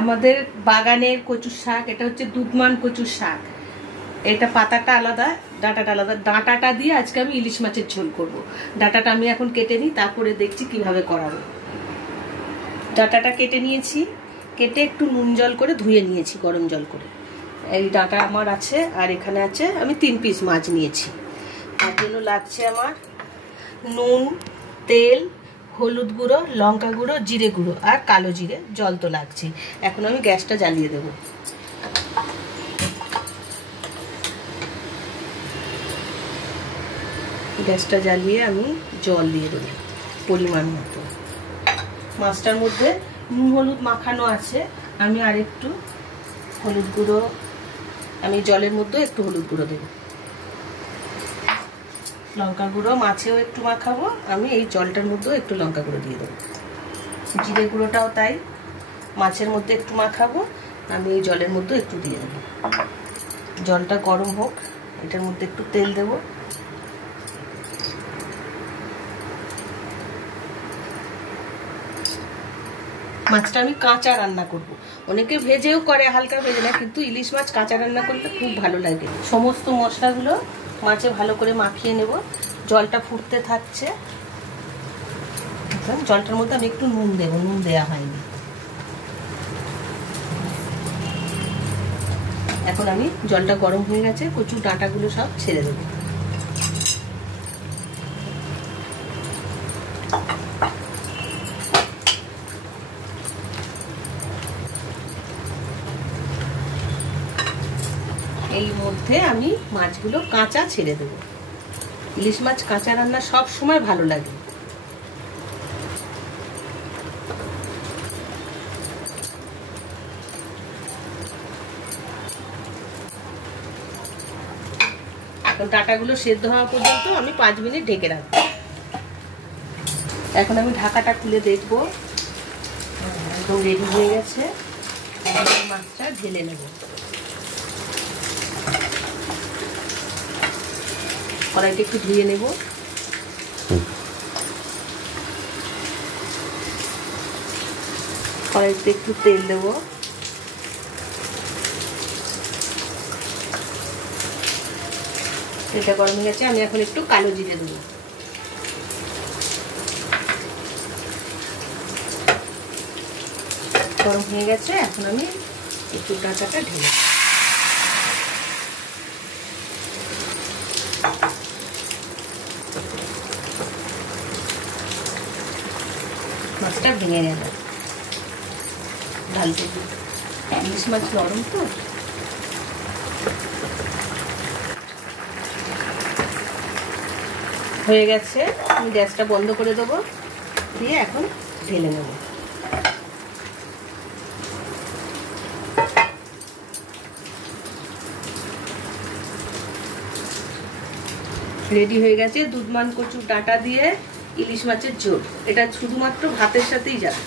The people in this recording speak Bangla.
আমাদের বাগানের কচুর শাক, এটা হচ্ছে দুধমান কচুর শাক। এটা পাতাটা আলাদা, ডাঁটাটা আলাদা। ডাঁটাটা দিয়ে আজকে আমি ইলিশ মাছের ঝোল করব। ডাঁটাটা আমি এখন কেটে নিই, তারপরে দেখছি কিভাবে করাবো। ডাঁটাটা কেটে নিয়েছি, কেটে একটু নুন জল করে ধুয়ে নিয়েছি, গরম জল করে। এই ডাঁটা আমার আছে, আর এখানে আছে আমি 3 পিস মাছ নিয়েছি। তার জন্য লাগছে আমার নুন, তেল, হলুদ গুঁড়ো, লঙ্কা গুঁড়ো, জিরে গুঁড়ো আর কালো জিরে। জল তো লাগছে। এখন আমি গ্যাসটা জ্বালিয়ে দেবো। গ্যাসটা জ্বালিয়ে আমি জল দিয়ে দেবো পরিমাণ মতো। মাছটার মধ্যে নুন হলুদ মাখানো আছে, আমি আর একটু হলুদ গুঁড়ো, আমি জলের মধ্যে একটু হলুদ গুঁড়ো দেবো। লঙ্কা গুঁড়ো মাছেও একটু মাখাবো, আমি এই জলটার মধ্যেও একটু লঙ্কা গুঁড়ো দিয়ে দেবো। জিরে গুঁড়োটাও তাই, মাছের মধ্যে একটু মাখাবো, আমি এই জলের মধ্যে একটু দিয়ে দেবো। জলটা গরম হোক, এটার মধ্যে একটু তেল দেবো। মাছটা আমি কাঁচা রান্না করব। অনেকে ভেজেও করে, হালকা ভেজে না, কিন্তু ইলিশ মাছ কাঁচা রান্না করলে খুব ভালো লাগে। সমস্ত মশলাগুলো মাছে ভালো করে মাখিয়ে নেব। জলটা ফুটতে থাকছে, জলটার মধ্যে আমি একটু নুন দেবো, নুন দেওয়া হয়নি। এখন আমি, জলটা গরম হয়ে গেছে, কচুর ডাঁটাগুলো সব ছেড়ে দেবো। এই মধ্যে আমি মাছগুলো কাঁচা ছেড়ে দেবো। ইলিশ মাছ কাঁচা রান্না সব সময় ভালো লাগে। এখন ডাঁটাগুলো সেদ্ধ হওয়া পর্যন্ত আমি 5 মিনিট ঢেকে রাখবো। এখন আমি ঢাকাটা খুলে দেখবো, একদম রেডি হয়ে গেছে। মাছটা ঢেলে নেব। কড়াইটা একটু ধুয়ে নেব। কড়াইতে একটু তেল দেবো। তেলটা গরম হয়ে গেছে, আমি এখন একটু কালো জিরে দেবো। গরম হয়ে গেছে, এখন আমি একটু ডাঁটাটা ঢেলে, মাছটা ভেঙে গেল। ঢালতে দিই, ইলিশ মাছ নরম তো। হয়ে গেছে, আমি গ্যাসটা বন্ধ করে দেবো, দিয়ে এখন ঢেলে নেব। রেডি হয়ে গেছে দুধমান কচুর ডাঁটা দিয়ে ইলিশ মাছের ঝোল। এটা শুধুমাত্র ভাতের সাথেই যাবে।